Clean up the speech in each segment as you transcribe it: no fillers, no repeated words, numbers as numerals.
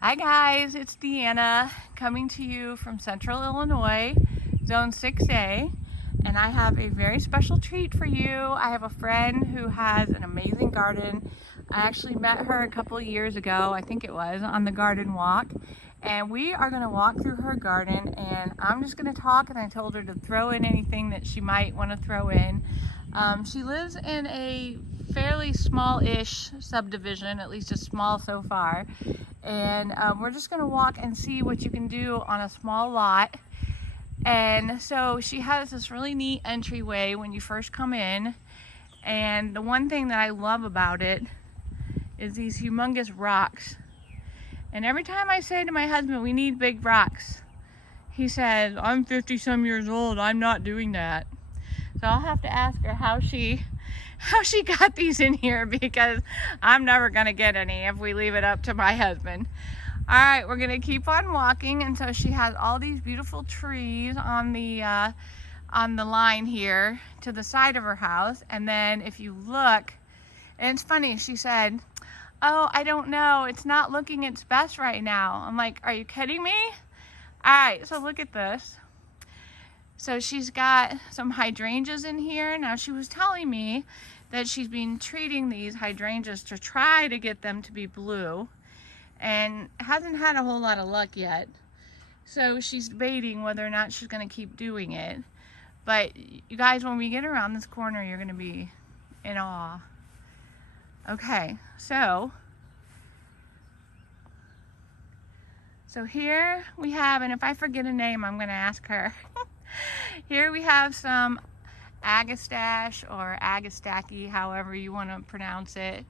Hi guys, it's Deanna coming to you from Central Illinois, Zone 6A, and I have a very special treat for you. I have a friend who has an amazing garden. I actually met her a couple of years ago, I think it was, on the garden walk, and we are going to walk through her garden, and I'm just going to talk, and I told her to throw in anything that she might want to throw in. She lives in a fairly small-ish subdivision, at least it's small so far, and we're just going to walk and see what you can do on a small lot. And so she has this really neat entryway when you first come in, and the one thing that I love about it is these humongous rocks. And every time I say to my husband, we need big rocks, he says, I'm 50 some years old, I'm not doing that. So I'll have to ask her how she got these in here, because I'm never gonna get any if we leave it up to my husband. All right, we're gonna keep on walking. And so she has all these beautiful trees on the line here to the side of her house. And then if you look, and it's funny, she said, oh, I don't know, it's not looking its best right now. I'm like, are you kidding me? All right, so look at this. So she's got some hydrangeas in here. Now she was telling me that she's been treating these hydrangeas to try to get them to be blue, and hasn't had a whole lot of luck yet. So she's debating whether or not she's gonna keep doing it. But you guys, when we get around this corner, you're gonna be in awe. Okay, so here we have, and if I forget a name, I'm gonna ask her. Here we have some agastache or agastaki, however you want to pronounce it.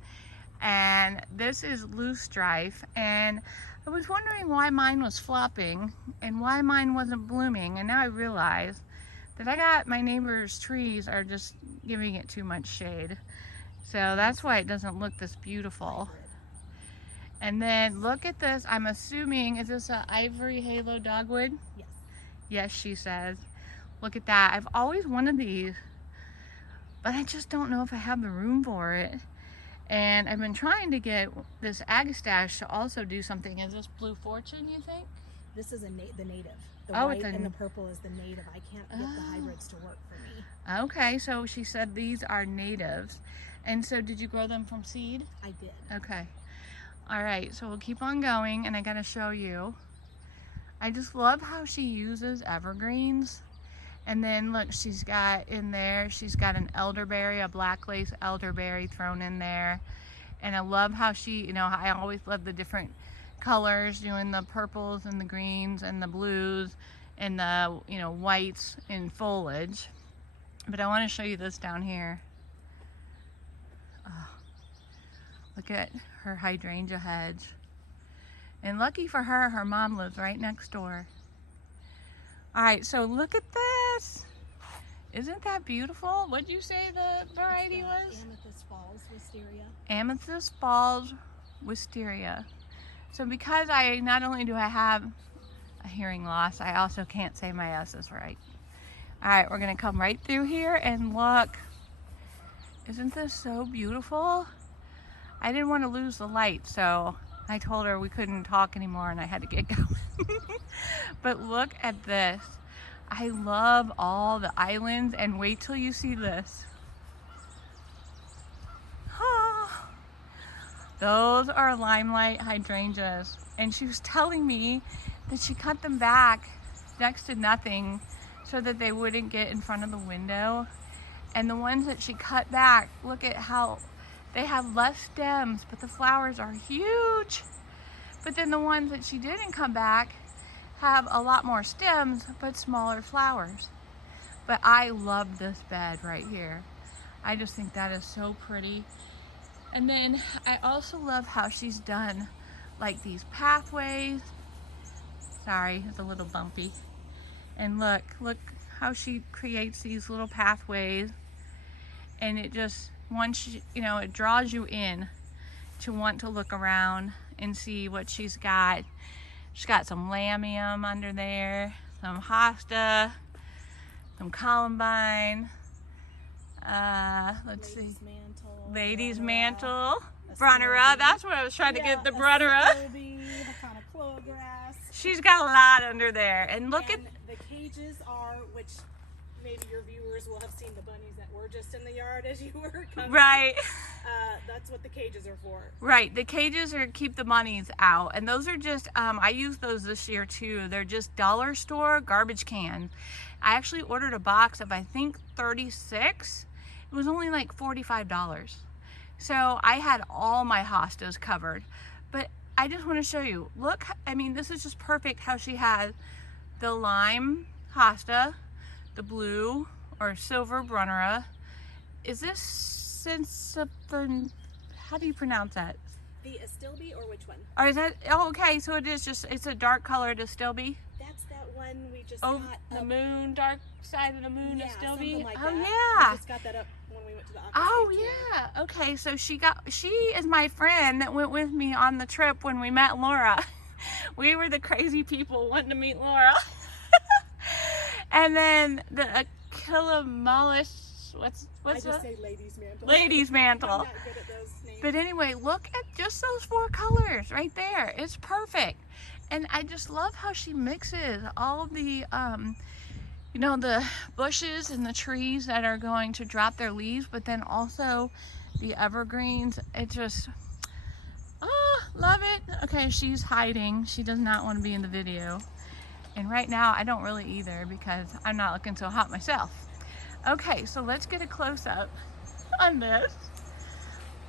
And this is loosestrife. And I was wondering why mine was flopping and why mine wasn't blooming. And now I realize that my neighbor's trees are just giving it too much shade. So that's why it doesn't look this beautiful. And then look at this. I'm assuming, is this an ivory halo dogwood? Yes. Yes, she says. Look at that. I've always wanted these, but I just don't know if I have the room for it. And I've been trying to get this agastache to also do something. Is this blue fortune, you think? This is the native. The Oh, white and the purple is the native. I can't get the hybrids to work for me. Okay, so she said these are natives. And so did you grow them from seed? I did. Okay. All right, so we'll keep on going, and I gotta show you. I just love how she uses evergreens. And then look, she's got in there, she's got an elderberry, a black lace elderberry thrown in there. And I love how she, I always love the different colors, doing the purples and the greens and the blues and the, whites in foliage. But I want to show you this down here. Oh, look at her hydrangea hedge. And lucky for her, her mom lives right next door. All right, so look at this. Isn't that beautiful? What'd you say the variety was? Amethyst Falls Wisteria. Amethyst Falls Wisteria. So because not only do I have a hearing loss, I also can't say my S's right. All right, we're gonna come right through here and look. Isn't this so beautiful? I didn't want to lose the light, so I told her we couldn't talk anymore and I had to get going. But look at this. I love all the islands, and wait till you see this. Oh, those are limelight hydrangeas. And she was telling me that she cut them back next to nothing so that they wouldn't get in front of the window. And the ones that she cut back, look at how they have less stems, but the flowers are huge. But then the ones that she didn't come back have a lot more stems, but smaller flowers. But I love this bed right here. I just think that is so pretty. And then I also love how she's done like these pathways. Sorry, it's a little bumpy. And look how she creates these little pathways. And it just, once it draws you in to want to look around and see what she's got. She's got some lamium under there, some hosta, some columbine, let's see, ladies mantle, brunnera, that's what I was trying to get, the brunnera. She's got a lot under there. And look and the cages are, which maybe your viewers will have seen the bunnies that were just in the yard as you were coming. Right. That's what the cages are for. Right, the cages are keep the bunnies out, and those are just, I used those this year too. They're just dollar store garbage cans. I actually ordered a box of, I think, 36. It was only like $45. So I had all my hostas covered. But I just want to show you, look, I mean, this is just perfect how she has the lime hosta, the blue or silver brunnera. Is this something? How do you pronounce that? The Astilbe, or which one? Or is that, oh, okay, so it is just, it's a dark colored Astilbe? That's that one we just Oh, got. the moon, dark side of the moon Yeah, Astilbe? something like Oh, that. yeah. We just got that up when we went to the aquascape Oh, too. yeah. Okay, so she is my friend that went with me on the trip when we met Laura. We were the crazy people wanting to meet Laura. And then the Achillomalus, what's I just that? say ladies mantle. Ladies mantle. I'm not good at those names. But anyway, look at just those 4 colors right there. It's perfect. And I just love how she mixes all of the, you know, the bushes and the trees that are going to drop their leaves, but then also the evergreens. It just, oh, love it. Okay, she's hiding. She does not want to be in the video. And right now, I don't really either because I'm not looking so hot myself. Okay, so let's get a close-up on this.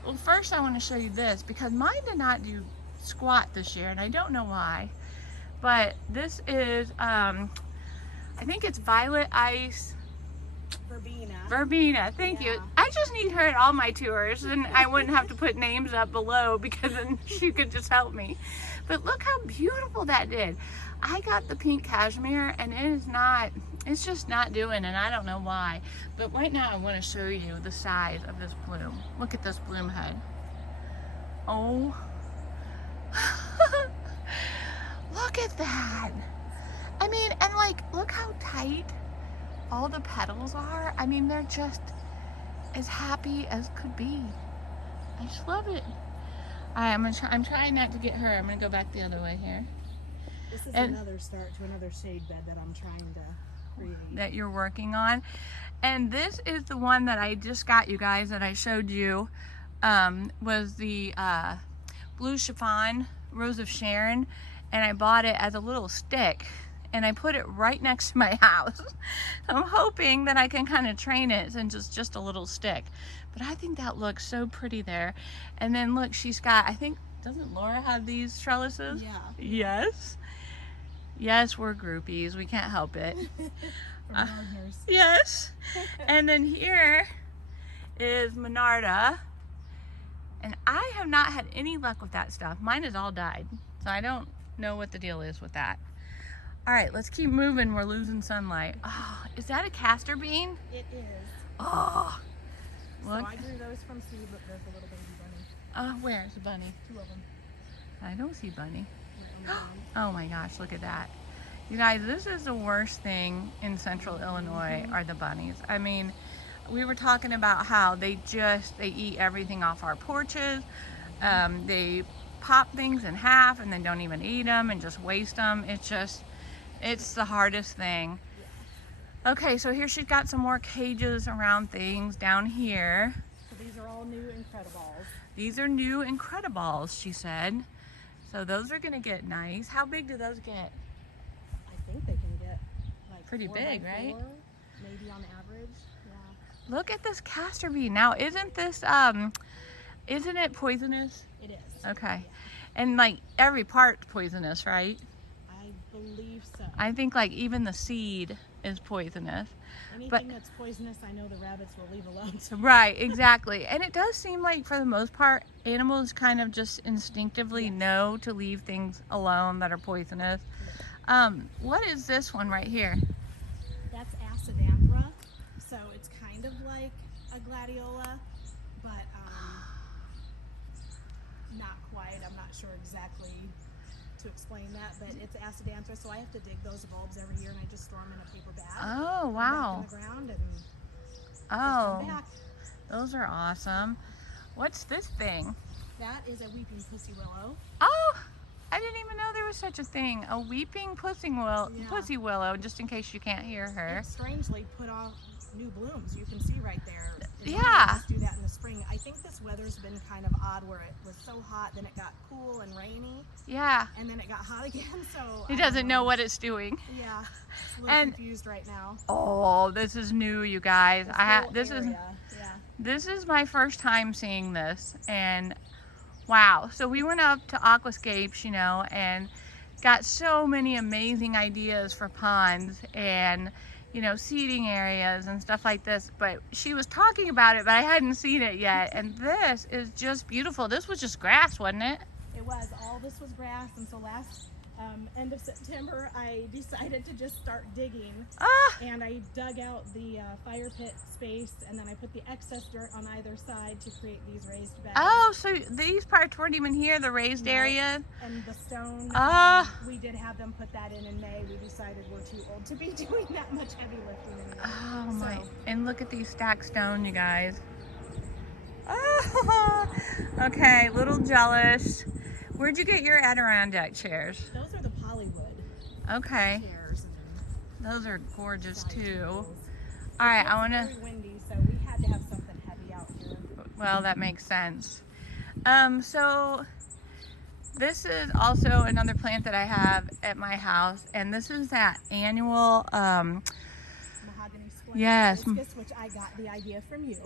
Well, first I want to show you this because mine did not do squat this year, and I don't know why. But this is, I think it's Violet Ice Verbena. Thank you. I just need her at all my tours, and I wouldn't have to put names up below because then she could just help me. But look how beautiful that did. I got the pink cashmere, and it is not, it's just not doing, and I don't know why. But right now I want to show you the size of this bloom. Look at this bloom head. Oh. Look at that. I mean, and like, look how tight all the petals are. I mean, they're just as happy as could be. I just love it. All right, I'm trying not to get her. I'm gonna go back the other way here. This is another start to another shade bed that I'm trying to create. That you're working on. And this is the one that I just got, you guys, that I showed you, was the Blue Chiffon Rose of Sharon. And I bought it as a little stick. And I put it right next to my house. I'm hoping that I can kind of train it since it's just a little stick. But I think that looks so pretty there. And then look, she's got, I think, doesn't Laura have these trellises? Yeah. Yes. Yes, we're groupies. We can't help it. From gardeners. Yes. And then here is Monarda. And I have not had any luck with that stuff. Mine has all died. So I don't know what the deal is with that. All right, let's keep moving. We're losing sunlight. Oh, is that a castor bean? It is. Oh, look. So I grew those from seed, but there's a little baby bunny. Where's the bunny? 2 of them. I don't see bunny. Right on the Oh my gosh, look at that. You guys, this is the worst thing in central Illinois are the bunnies. I mean, we were talking about how they eat everything off our porches. They pop things in half and then don't even eat them and just waste them. It's the hardest thing. Okay, so here she's got some more cages around things down here. So these are all new Incrediballs. These are new Incrediballs, she said. So those are gonna get nice. How big do those get? I think they can get like Pretty 4 big, by right? 4, maybe on average. Yeah. Look at this castor bean. Now, isn't this, isn't it poisonous? It is. Okay. Yeah. And like every part's poisonous, right? I believe so. I think like even the seed is poisonous. Anything that's poisonous, I know the rabbits will leave alone. Right, exactly. And it does seem like for the most part, animals kind of just instinctively know to leave things alone that are poisonous. What is this one right here? That's Acidaphra. So it's kind of like a gladiola, but not quite. I'm not sure exactly to explain that, but it's Acidanthra, so I have to dig those bulbs every year and I just store them in a paper bag. Oh, Put 'em wow. back in the ground and Oh, come back. those are awesome. What's this thing? That is a weeping pussy willow. Oh, I didn't even know there was such a thing, a weeping pussy willow, just in case you can't hear her. It strangely put off new blooms. You can see right there. It Yeah. normally just do that in the spring. I think this weather's been kind of odd where it was so hot, then it got cool and rainy, Yeah. and then it got hot again. So It doesn't know what it's doing. Yeah, it's a little confused right now. Oh, this is new, you guys. This is my first time seeing this, and wow. So we went up to Aquascapes, you know, and got so many amazing ideas for ponds and, you know, seating areas and stuff like this. But she was talking about it, but I hadn't seen it yet. And this is just beautiful. This was just grass, wasn't it? It was. All this was grass, and so last end of September, I decided to just start digging. And I dug out the fire pit space, and then I put the excess dirt on either side to create these raised beds. Oh, so these parts weren't even here, the raised area? And the stone, we did have them put that in May. We decided we're too old to be doing that much heavy lifting anymore. Oh my, and look at these stacked stone, you guys. Oh, okay, a little jealous. Where'd you get your Adirondack chairs? Those are the Polywood okay. chairs. Those are gorgeous too. Tables. All right, I want It's to. very windy, so we had to have something heavy out here. Well, that makes sense. So this is also another plant that I have at my house, and this is that annual. Mahogany splendor Yes. hibiscus, which I got the idea from you.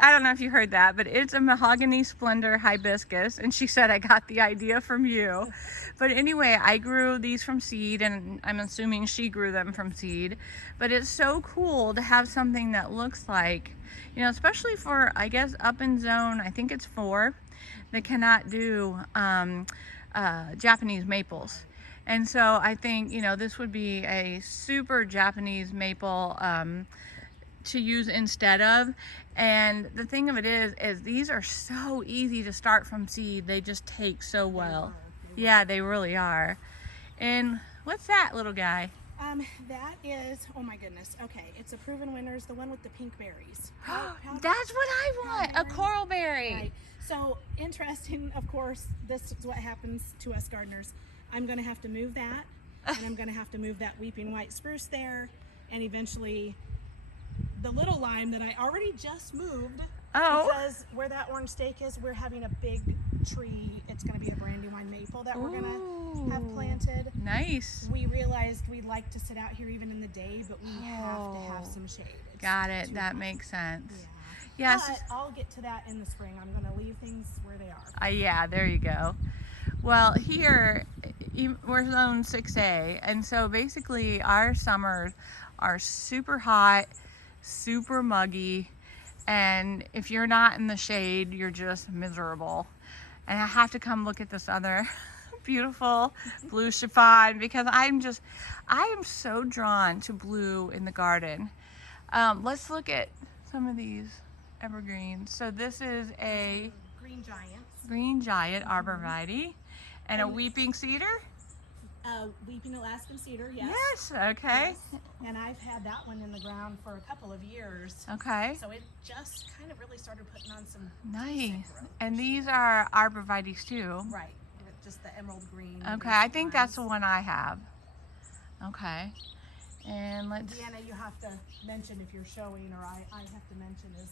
I don't know if you heard that, but it's a mahogany splendor hibiscus, and she said I got the idea from you. But anyway, I grew these from seed, and I'm assuming she grew them from seed. But it's so cool to have something that looks like, you know, especially for, I guess, up in zone, I think it's 4, that cannot do Japanese maples. And so I think, you know, this would be a super Japanese maple to use instead of. And the thing of it is these are so easy to start from seed. They just take so well. Yeah, they really are. And what's that little guy? That is, oh my goodness. Okay, it's a proven winner's, the one with the pink berries. That's what I want, a coral berry. Right. So interesting, of course, this is what happens to us gardeners. I'm going to have to move that, and I'm going to have to move that weeping white spruce there, and eventually the little lime that I already just moved. Because where that orange stake is, we're having a big tree. It's going to be a Brandywine maple that we're going to have planted. Nice. We realized we'd like to sit out here even in the day, but we have to have some shade. Got it. That makes sense. Yeah. But I'll get to that in the spring. I'm going to leave things where they are. Yeah, there you go. Well, here we're zone 6A, and so basically our summers are super hot, super muggy, and if you're not in the shade, you're just miserable. And I have to come look at this other beautiful blue chiffon because I am so drawn to blue in the garden. Let's look at some of these evergreens. So this is a green giant arborvitae and a weeping cedar. Weeping Alaskan cedar, yes. Yes, okay. Yes. And I've had that one in the ground for a couple of years. Okay. So it just kind of really started putting on some nice. And these are arborvitaes too. Right. Just the emerald green. Okay, I think that's the one I have. Okay. And let's... Deanna, you have to mention if you're showing, or I have to mention is,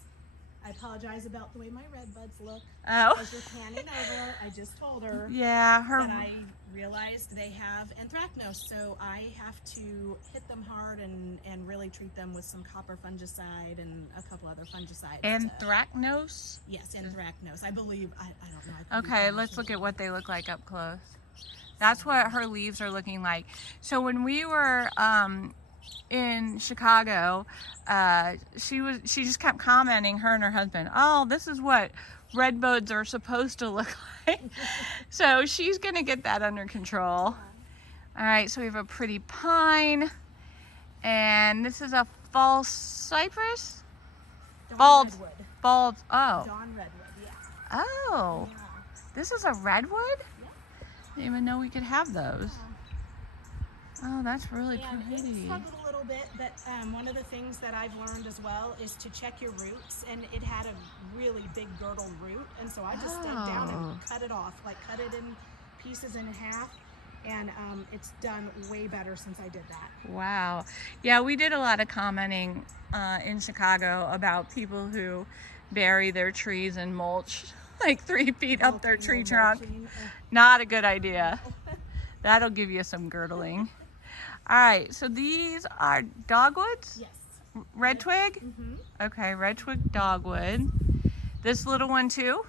I apologize about the way my red buds look. Oh. As you're panning over, I just told her. Yeah, that I realized they have anthracnose, so I have to hit them hard and really treat them with some copper fungicide and a couple other fungicides. Anthracnose? Yes, anthracnose. I believe. I don't know. Okay, let's look at what they look like up close. That's what her leaves are looking like. So when we were in Chicago, she just kept commenting, her and her husband, oh, this is what red buds are supposed to look like. So she's gonna get that under control. All right, so we have a pretty pine, and this is a false cypress. Dawn redwood. Dawn redwood, yeah. Oh, Yeah. This is a redwood? Yeah. Didn't even know we could have those. Oh, that's really pretty. It struggled a little bit, but one of the things that I've learned as well is to check your roots, and it had a really big girdled root, and so I just dug down and cut it off, like cut it in pieces in half, and it's done way better since I did that. Wow. Yeah, we did a lot of commenting in Chicago about people who bury their trees in mulch like 3 feet up their tree trunk. Not a good idea. That'll give you some girdling. All right, so these are dogwoods? Yes. Red twig? Okay, red twig dogwood. This little one too?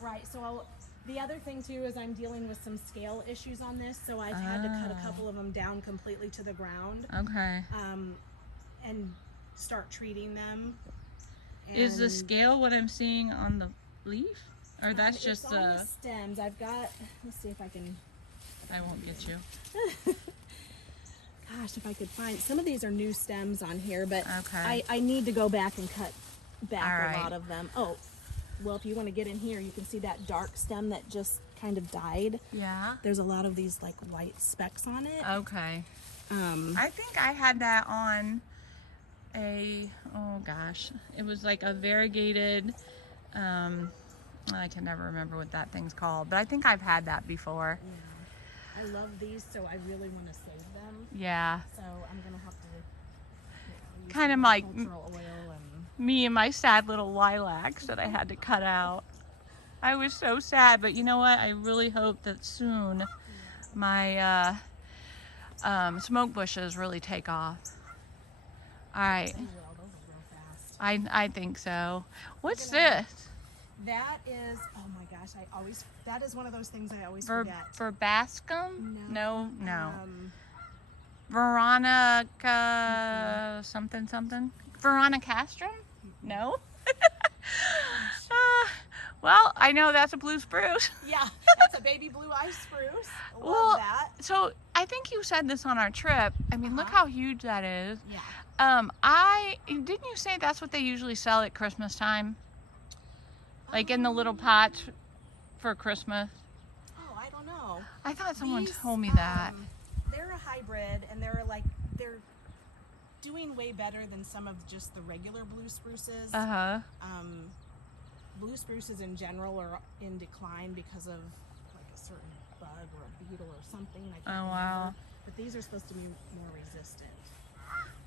Right, so the other thing too is I'm dealing with some scale issues on this, so I've had to cut a couple of them down completely to the ground. Okay. And start treating them. Is the scale what I'm seeing on the leaf? Or that's just it's on the stems. I've got, let's see if I can. I won't get you. Gosh, if I could find, some of these are new stems on here, but okay. I need to go back and cut back All a lot of them. Oh, well, if you want to get in here, you can see that dark stem that just kind of died. Yeah. There's a lot of these like white specks on it. Okay. I think I had that on a, oh gosh, it was like a variegated, I can never remember what that thing's called, but I think I've had that before. Yeah. I love these, so I really want to save them. Yeah. So I'm gonna have to kind of like cultural oil and me and my sad little lilacs that I had to cut out. I was so sad, but you know what? I really hope that soon my smoke bushes really take off. All right. they will. Those will grow fast. I think so. What's this? That is, oh my gosh, that is one of those things I always forget. Verbascum? No. Um, Veronica something. Veronicastrum? No. Well, I know that's a blue spruce. yeah, that's a baby blue eye spruce. Love that. So I think you said this on our trip. I mean, look how huge that is. Yeah. Didn't you say that's what they usually sell at Christmas time? Like in the little pots for Christmas? Oh, I don't know. I thought someone These, told me that. They're a hybrid, and they're doing way better than some of just the regular blue spruces. Blue spruces in general are in decline because of like a certain bug or a beetle or something. I can't remember. But these are supposed to be more resistant.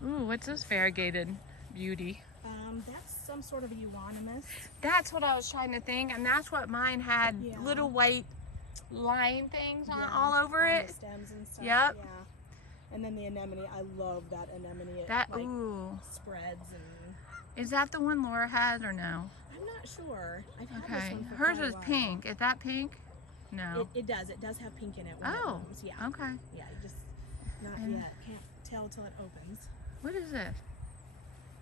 Ooh, what's this variegated beauty? That's some sort of a euonymus. That's what I was trying to think, and that's what mine had, little white line things on all over on it. The stems and stuff. Yep. Yeah. And then the anemone, I love that anemone. It That like ooh. spreads and. Is that the one Laura has or no? I'm not sure. I've had Okay. this one for Hers quite a is while. pink. Is that pink? No. It does. It does have pink in it when it Oh. blooms. Yeah. Okay. Yeah. Just not And- yet. Can't tell till it opens. What is this?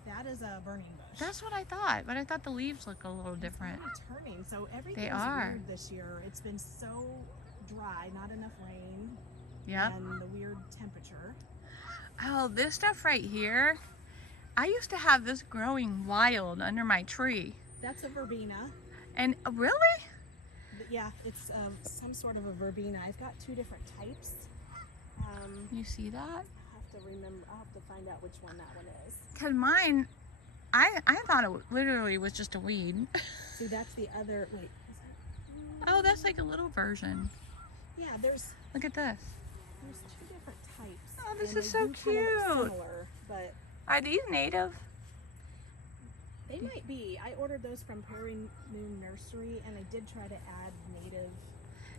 That is a burning bush. That's what I thought, but I thought the leaves look a little different. It's kinda turning. So everything's are. weird this year. It's been so dry, not enough rain, Yep. and the weird temperature. Oh, this stuff right here. I used to have this growing wild under my tree. That's a verbena. And really? Yeah, it's some sort of a verbena. I've got two different types. You see that? I'll have to remember. I'll have to find out which one that one is. Because mine, I thought it literally was just a weed. See, that's the other. Wait. Oh, that's like a little version. Yeah, there's Look at this. two different types. Oh, this and is they so do kind of cute. look similar, but Are these native? they might be. I ordered those from Prairie Moon Nursery, and I did try to add native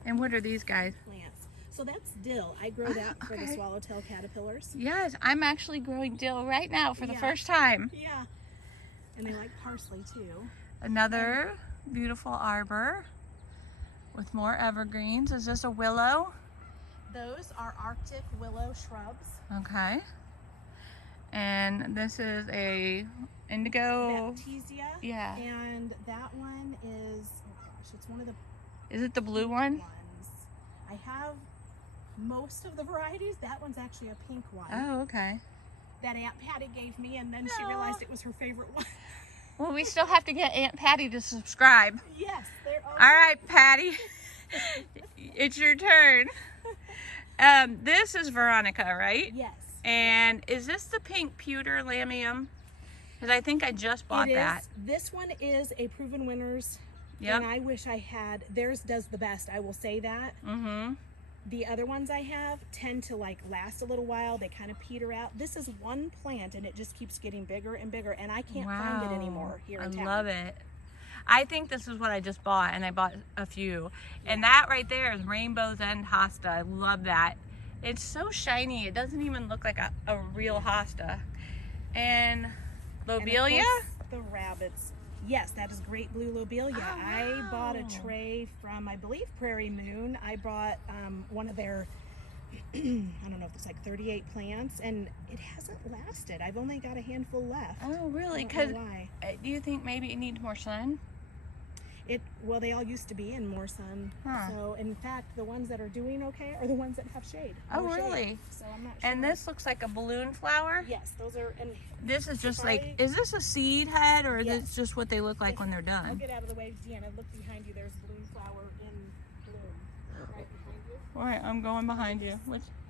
And what are these guys? plants. So that's dill. I grow that for the okay. swallowtail caterpillars. Yes, I'm actually growing dill right now for the Yeah. first time. Yeah. And they like parsley too. Another beautiful arbor with more evergreens. Is this a willow? Those are Arctic willow shrubs. Okay. And this is a indigo. Baptisia. Yeah. And that one is, oh gosh, it's one of the Is it the blue one? ones. I have most of the varieties. That one's actually a pink one Oh, okay. that Aunt Patty gave me, and then she realized it was her favorite one. Well, we still have to get Aunt Patty to subscribe. Yes, they're all. All right, Patty. It's your turn. This is Veronica, right? Yes. And is this the pink pewter lamium? Because I think I just bought It is. that. This one is a Proven Winners Yep. And I wish I had, theirs does the best, I will say that. Mm-hmm. The other ones I have tend to like last a little while. They kind of peter out. This is one plant and it just keeps getting bigger and bigger, and I can't find it anymore here in town. I love it. I think this is what I just bought, and I bought a few. And that right there is Rainbow's End hosta. I love that. It's so shiny. It doesn't even look like a real hosta. And lobelia? And of course, the rabbits. Yes, that is great blue lobelia. Oh, I bought a wow. tray from, I believe, Prairie Moon. I bought one of their, I don't know if it's like 38 plants, and it hasn't lasted. I've only got a handful left. Oh, really? I don't Because know why. do you think maybe it needs more sun? Well, they all used to be in more sun. Huh. So, in fact, the ones that are doing okay are the ones that have shade. Oh, more shade. really? So I'm not sure. And this looks like a balloon flower? Yes, those are. And This is just If like, I- is this a seed head, or is Yes. this just what they look like when they're I'll done? get out of the way, Deanna. Look behind you. There's a balloon flower in bloom. Right behind you. All right, I'm going behind you.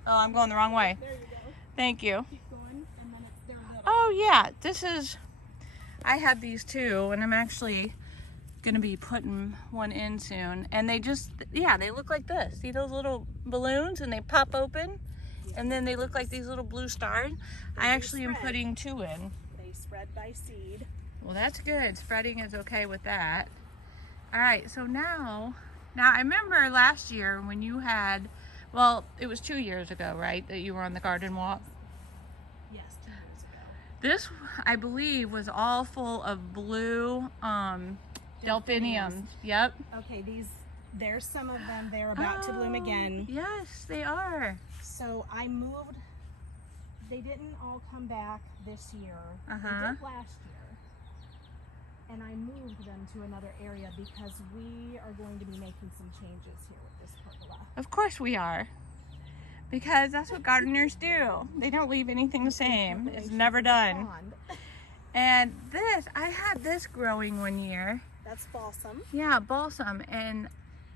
I'm going the wrong way. There you go. Thank you. Keep going, and then they're little. Oh yeah, I have these too, and I'm actually gonna be putting one in soon. And they they look like this. See those little balloons, and they pop open, and then they look like these little blue stars. I actually am spread. putting 2 in. They spread by seed. Well, that's good. Spreading is okay with that. All right, so now I remember last year when you had, well, it was 2 years ago, right, that you were on the garden walk? Yes, 2 years ago. This, I believe, was all full of blue delphiniums. Yep. Okay, there's some of them. They're about to bloom again. Yes, they are. So I moved. They didn't all come back this year. They Uh-huh. did last year. And I moved them to another area because we are going to be making some changes here with this pergola. Of course we are. Because that's what gardeners do. They don't leave anything the same. It's never done. Pond. And I had this growing one year. That's balsam. Yeah, balsam. And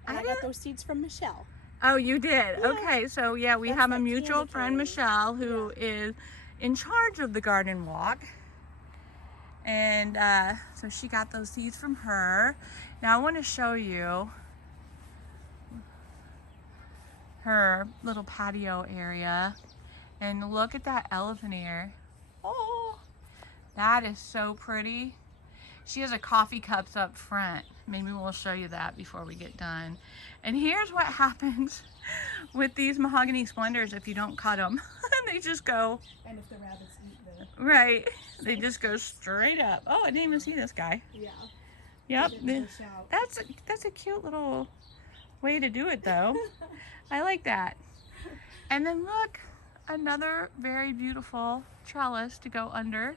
And I got those seeds from Michelle. Oh, you did? Yeah. Okay, so yeah, we That's have a that mutual candy friend, cane. Michelle, who is in charge of the garden walk. And so she got those seeds from her. Now I want to show you her little patio area. And look at that elephant ear. Oh, that is so pretty. She has a coffee cups up front. Maybe we'll show you that before we get done. And here's what happens with these mahogany splendors if you don't cut them. They just go, And if the rabbits eat the... right, they just go straight up. Oh, I didn't even see this guy. Yeah. Yep, They didn't push out. that's a cute little way to do it though. I like that. And then look, another very beautiful trellis to go under.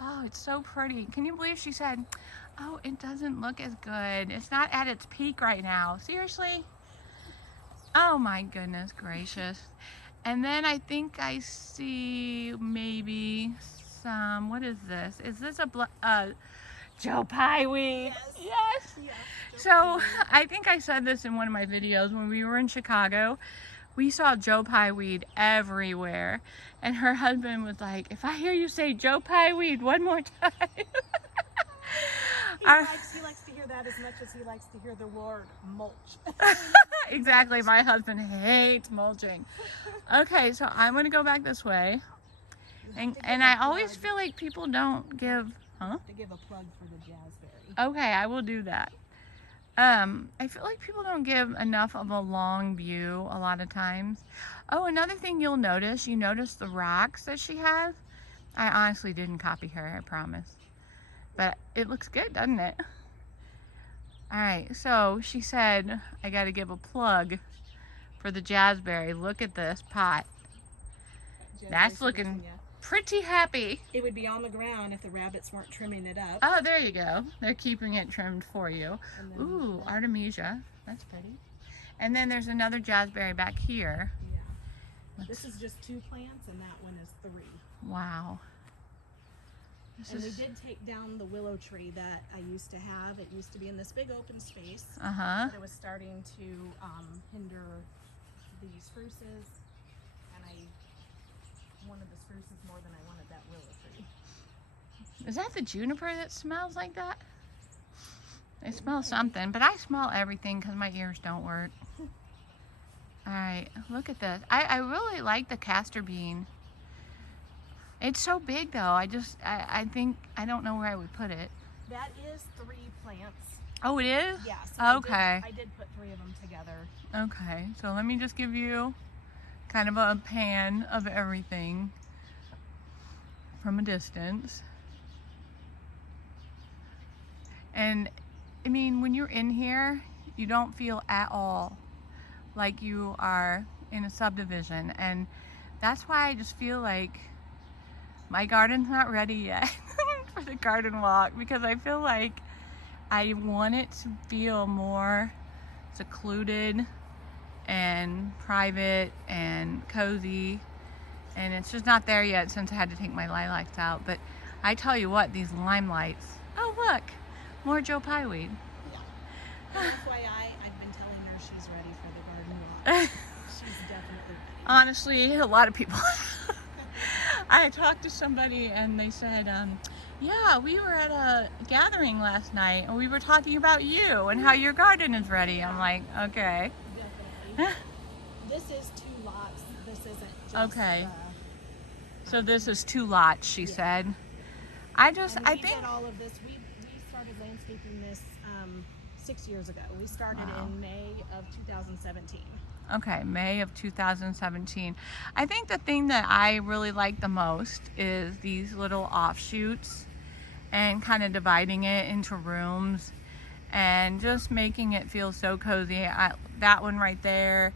Oh, it's so pretty. Can you believe she said, oh, it doesn't look as good. It's not at its peak right now. Seriously? Oh my goodness gracious. And then I think I see maybe some, what is this? Is this a Joe Pye weed? Yes. Yeah. So I think I said this in one of my videos when we were in Chicago. We saw Joe Pye weed everywhere. And her husband was like, if I hear you say Joe Pye weed one more time. He likes to hear that as much as he likes to hear the word mulch. Exactly. My husband hates mulching. Okay, so I'm going to go back this way. And I always feel like people don't give, To give a plug for the jazzberry. Okay, I will do that. I feel like people don't give enough of a long view a lot of times. Oh, another thing you'll notice, you notice the rocks that she has. I honestly didn't copy her, I promise. But it looks good, doesn't it? Alright, so she said, I gotta give a plug for the jazzberry. Look at this pot. That's looking pretty happy. It would be on the ground if the rabbits weren't trimming it up. Oh, there you go. They're keeping it trimmed for you. And then Ooh, that- Artemisia. That's pretty. And then there's another jazzberry back here. Yeah. This is just 2 plants, and that one is 3. Wow. This And we is... did take down the willow tree that I used to have. It used to be in this big open space. Uh-huh. But it was starting to hinder the spruces, and I wanted the spruces more than I wanted that willow tree. Is that the juniper that smells like that? It smells something, but I smell everything because my ears don't work. All right, look at this. I really like the castor bean. It's so big though. I think, I don't know where I would put it. That is 3 plants. Oh, it is? Yeah. So Okay. I did put 3 of them together. Okay, so let me just give you kind of a pan of everything from a distance. And I mean, when you're in here, you don't feel at all like you are in a subdivision. And that's why I just feel like my garden's not ready yet for the garden walk, because I feel like I want it to feel more secluded and private and cozy, and it's just not there yet since I had to take my lilacs out. But I tell you what, these limelights, oh look, more Joe Pye weed. Yeah. FYI, I've been telling her she's ready for the garden walk. She's definitely ready. Honestly, a lot of people. I talked to somebody and they said, yeah, we were at a gathering last night and we were talking about you and how your garden is ready. I'm like, okay. Definitely. This is 2 lots. This isn't just Okay. So this is 2 lots, she said. I we think did all of this. We started landscaping this 6 years ago. We started in May of 2017. Okay, May of 2017. I think the thing that I really like the most is these little offshoots and kind of dividing it into rooms and just making it feel so cozy. That one right there,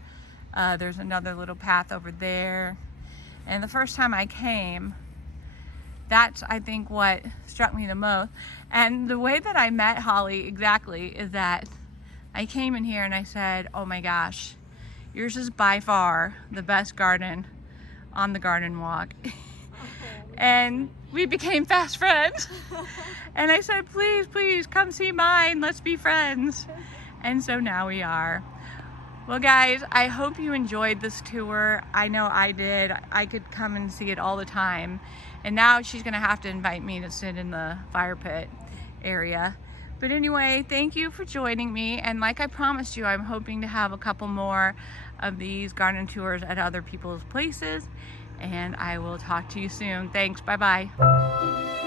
there's another little path over there. And the first time I came, that's, I think, what struck me the most. And the way that I met Holly exactly is that I came in here and I said, oh my gosh, yours is by far the best garden on the garden walk. And we became fast friends. And I said, please, please come see mine. Let's be friends. And so now we are. Well guys, I hope you enjoyed this tour. I know I did. I could come and see it all the time. And now she's gonna have to invite me to sit in the fire pit area. But anyway, thank you for joining me. And like I promised you, I'm hoping to have a couple more of these garden tours at other people's places. And I will talk to you soon. Thanks, bye-bye.